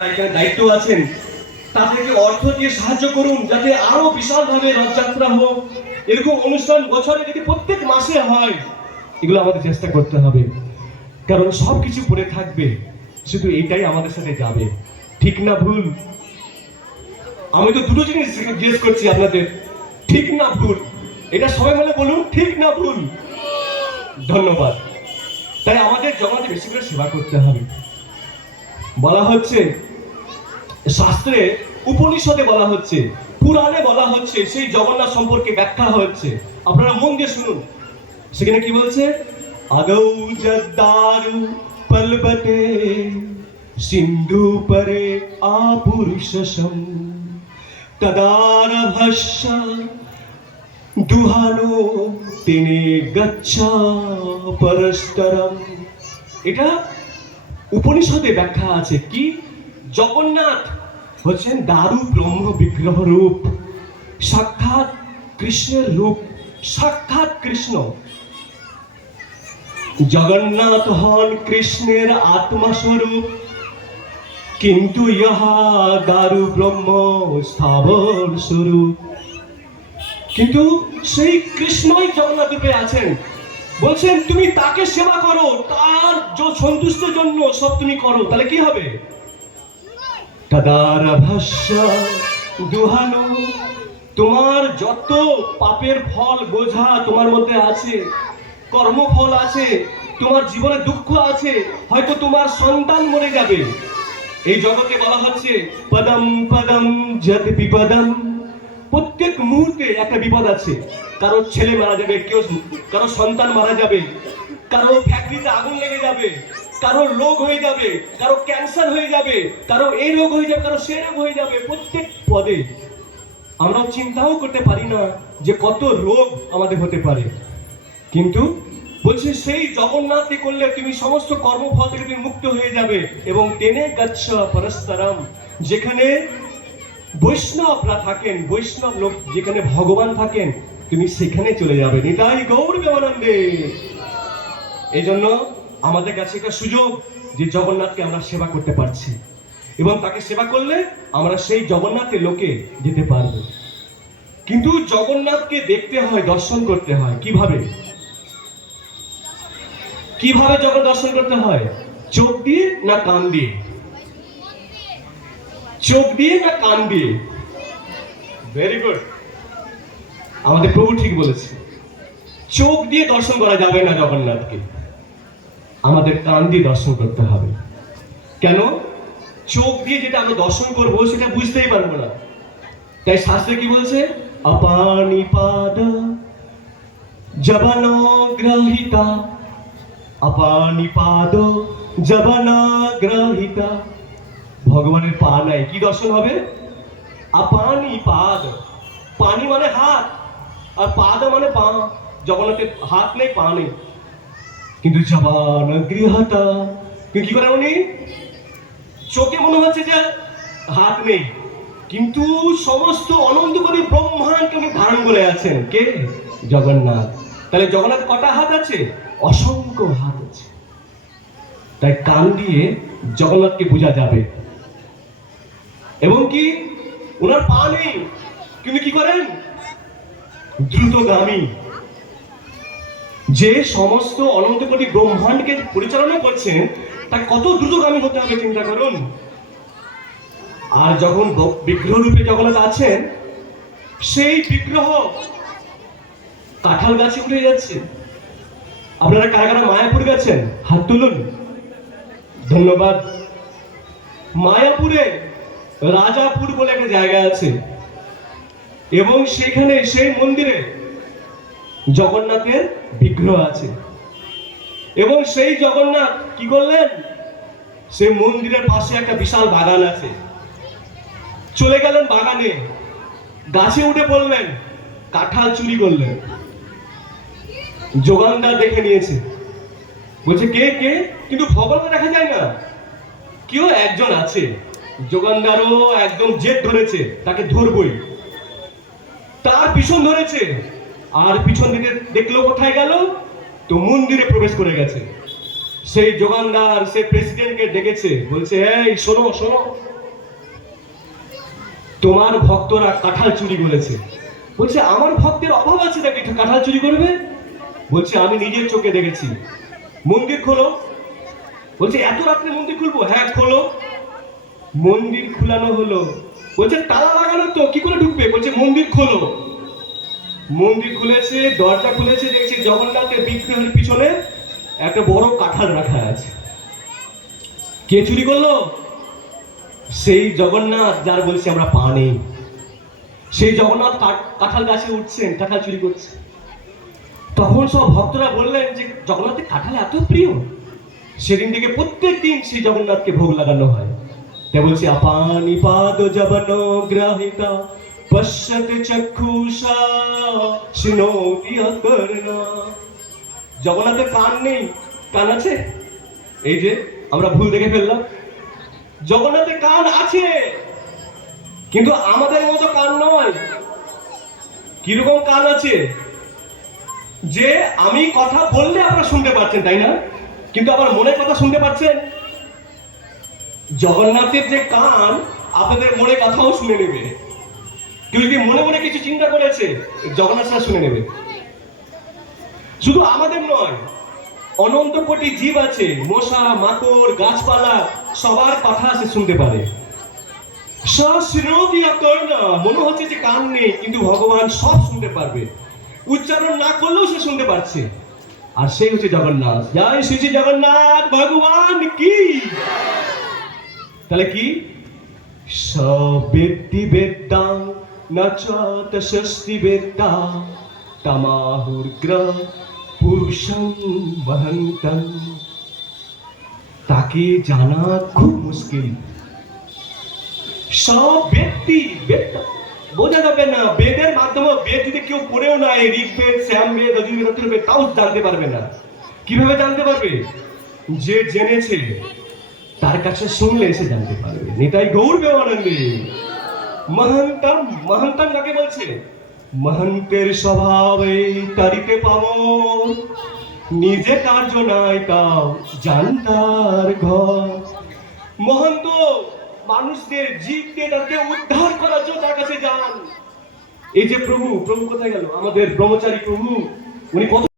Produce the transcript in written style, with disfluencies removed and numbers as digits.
এখানে দায়িত্ব আছেন, তাদেরকে অর্থ দিয়ে সাহায্য করুন যাতে আরো বিশালভাবে রথযাত্রা হোক। এরকম অনুষ্ঠান বছরে যদি প্রত্যেক মাসে হয়, এগুলো আমাদের চেষ্টা করতে হবে, কারণ সবকিছু পড়ে থাকবে, শুধু এইটাই আমাদের সাথে যাবে। ঠিক না ভুল? আমি তো দুটো জিনিস জিজ্ঞেস করছি আপনাদের, ঠিক না ভুল? এটা সবাই মিলে বলুন, ঠিক না ভুল? ধন্যবাদ। তাই আমাদের জগন্নাথে বেশি করে সেবা করতে হবে। বলা হচ্ছে শাস্ত্রে, উপনিষদে বলা হচ্ছে, পুরাণে বলা হচ্ছে, সেই জগন্নাথ সম্পর্কে ব্যাখ্যা হচ্ছে, আপনারা মন দিয়ে শুনুন। সেখানে কি বলছে? আদৌ জদ্দারু পলবতে সিন্ধু পরে আপুরুষম তদারভস্য দুহানো তিনি গচ্ছা পরস্তরম। এটা উপনিষদে ব্যাখ্যা আছে কি? জগন্নাথ হচ্ছেন দারু ব্রহ্ম বিগ্রহ রূপ, সাক্ষাৎ কৃষ্ণের রূপ, সাক্ষাৎ কৃষ্ণ। জগন্নাথ হন কৃষ্ণের আত্মাস্বরূপ, কিন্তু ইহা দারু ব্রহ্ম স্থাবর স্বরূপ। কিন্তু সেই কৃষ্ণই জগন্নাথ রূপে আছেন। বলছেন তুমি তাকে সেবা করো, তার সন্তুষ্টের জন্য সব তুমি করো, তাহলে কি হবে? তদারভস্য দুহানো, তোমার যত পাপের ফল বোঝা তোমার মধ্যে আছে, কর্মফল আছে, তোমার জীবনে দুঃখ আছে, হয়তো তোমার সন্তান মরে যাবে। এই জগতে বলা হচ্ছে পদম পদম যদ বিপদম, প্রত্যেক মুহূর্তে একটা বিপদ আছে। কারো ছেলে মারা যাবে, কারো সন্তান মারা যাবে, কারো ফ্যাক্টরিতে আগুন লেগে যাবে, কারো রোগ হয়ে যাবে, কারো ক্যান্সার হয়ে যাবে, কারো এই রোগ হয়ে যাবে, কারো সে রোগ হয়ে যাবে। প্রত্যেক পদে আমরা চিন্তাও করতে পারি না যে কত রোগ আমাদের হতে পারে। কিন্তু বলছে সেই জগন্নাথকে করলে তুমি সমস্ত কর্মফল থেকে তুমি মুক্ত হয়ে যাবে, এবং টেনে গচ্ছ পরস্তরম, যেখানে বৈষ্ণবরা থাকেন, বৈষ্ণব লোক যেখানে ভগবান থাকেন, তুমি সেখানে চলে যাবে। নিতাই গৌর প্রেমানন্দে। এই জন্য আমাদের কাছে একটা সুযোগ যে জগন্নাথকে আমরা সেবা করতে পারছি, এবং তাকে সেবা করলে আমরা সেই জগন্নাথের লোকে যেতে পারবো। কিন্তু জগন্নাথকে দেখতে হয়, দর্শন করতে হয়। কিভাবে? কিভাবে জগন্নাথ দর্শন করতে হয়? চোখ দিয়ে না কান দিয়ে? চোখ দিয়ে না কান দিয়ে? ভেরি গুড, আমাদের প্রভু ঠিক বলেছে। চোখ দিয়ে দর্শন করা যাবে না জগন্নাথকে, আমাদের কান দিয়ে দর্শন করতে হবে। কেন? চোখ দিয়ে যেটা আমরা দর্শন করবো সেটা বুঝতেই পারবো না। তাই শাস্ত্রে কি বলছে? অপানিপাদ জবনগ্রহিতা, অপানিপাদ জবনগ্রহিতা। ভগবানের পা নাই, কি দর্শন হবে? অপানিপাদ, পানি মানে হাত, আর পাদ মানে পা। জগন্নাথের হাত নেই, পা নেই, কিন্তু জবনগৃহতা। কি করেন উনি? চোখে মনে হচ্ছে যে হাত নেই, কিন্তু সমস্ত অনন্ত কোটি ব্রহ্মাণ্ডকে উনি ধারণ করে আছেন। কে? জগন্নাথ। তাহলে জগন্নাথ কটা হাত আছে? অসংখ্য হাত আছে। তাই কান দিয়ে জগন্নাথকে বোঝা যাবে। এবং কি, ওনার পা নেই, কিন্তু কি করেন? দ্রুতগামী। যে সমস্ত অনন্ত কোটি ব্রহ্মাণ্ডকে পরিচালনা করছেন, তা কত দ্রুতগামী হতে হবে চিন্তা করুন। আর যখন বিগ্রহ রূপে জগন্নাথ আছেন, সেই বিগ্রহ কাঁঠাল গাছে উঠে যাচ্ছে। আপনারা কারা কারা মায়াপুর গেছেন? হাত তুলুন। ধন্যবাদ। মায়াপুরে রাজাপুর বলে একটা জায়গা আছে, এবং সেখানে সেই মন্দিরে জগন্নাথের বিগ্রহ আছে। এবং সেই জগন্নাথ কি করলেন? সেই মন্দিরের পাশে একটা বিশাল বাগান আছে, চলে গেলেন বাগানে, গাছে উঠে পড়লেন, কাঁঠাল চুরি করলেন। যোগানদার দেখে নিয়েছে, বলছে কে কে, কিন্তু ভগবানকে দেখা যায় না। কেউ একজন আছে, যোগানদারও একদম জেদ ধরেছে, তাকে ধরবই। তার পিছন ধরেছে, আর পিছন দিকে দেখলো কোথায় গেল, তো মন্দিরে প্রবেশ করে গেছে। সেই যোগানদার সেই প্রেসিডেন্টকে ডেকেছে, বলছে এই শোনো শোনো, তোমার ভক্তরা কাঁঠাল চুরি করেছে। বলছে আমার ভক্তের অভাব আছে নাকি কাঁঠাল চুরি করবে? বলছে আমি নিজের চোখে দেখেছি। মন্দির খোলো। বলছে এত রাত্রে মন্দির খুলবো? হ্যাঁ খোলো। মন্দির খুলানো হলো। বলছে তালা লাগানো তো, কি করে ঢুকবে? বলছে মন্দির খোলো। মন্দির খুলেছে, দরজা খুলেছে, দেখছি জগন্নাথের বিগ্রহের পিছনে একটা বড় কাঁঠাল রাখা আছে। কে চুরি করলো? সেই জগন্নাথ যার বলছি আমরা পা নেই। সেই জগন্নাথ কাঁঠাল গাছে উঠছেন, কাঁঠাল চুরি করছে। তখন সব ভক্তরা বললেন যে জগন্নাথের কাঁঠাল এত প্রিয়, সেদিন থেকে প্রত্যেক দিন সেই জগন্নাথকে ভোগ লাগানো হয়। তাই বলছি আপানি পাদ জবন গ্রাহিতা পশ্যতে চক্ষুষা শুনোতি অকর্ণা। জগন্নাথের কান নেই, কান আছে? এই যে আমরা ভুল দেখে ফেললাম। জগন্নাথের কান আছে, কিন্তু আমাদের মতো কান নয়। কিরকম কান আছে? যে আমি কথা বললে আপনারা শুনতে পাচ্ছেন, তাই না? কিন্তু আবার মনের কথা শুনতে পাচ্ছেন? জগন্নাথের যে কান, আপনাদের মনে কথাও শুনে নেবে। কেউ যদি মনে মনে কিছু চিন্তা করেছে, জগন্নাথ স্যার শুনে নেবে। শুধু আমাদের নয়, অনন্ত কোটি জীব আছে, মশা মাকড় গাছপালা, সবার কথা সে শুনতে পারে। মনে হচ্ছে যে কান নেই, কিন্তু ভগবান সব শুনতে পারবে। উচ্চারণ না করলেও সে শুনতে পারছে। আর সেই হচ্ছে জগন্নাথ। জয় শ্রী শ্রী জগন্নাথ ভগবান কি। তাহলে কি? সবেত্তি বেদ্যাং নাচাত ষষ্ঠী বেদ্যা তামাহুর্গ্র পুরুষং মহন্তং। তাকে জানা খুব মুশকিল। সব ব্যক্তি বোঝা যাবে না। বেদের মাধ্যমে, বেদ যদি কেউ পড়েও না, ঋগ্বেদ, শ্যামবেদ, অযুর্বেদ, তাও জানতে পারবে না। কিভাবে জানতে পারবে? যে জেনেছে তার কাছে শুনলে এসে জানতে পারবে। নিতাই গৌর প্রেমানন্দে। মহন্তম, মহন্তম কাকে বলছে? মহন্তের স্বভাবে তারিতে পাবো, নিজে কার্য নাই তাও জানতার ঘর। মহন্ত মানুষদের, জীবদের তাকে উদ্ধার করার জন্য তার কাছে যান। এই যে প্রভু, প্রভু কোথায় গেল? আমাদের ব্রহ্মচারী প্রভু, উনি কত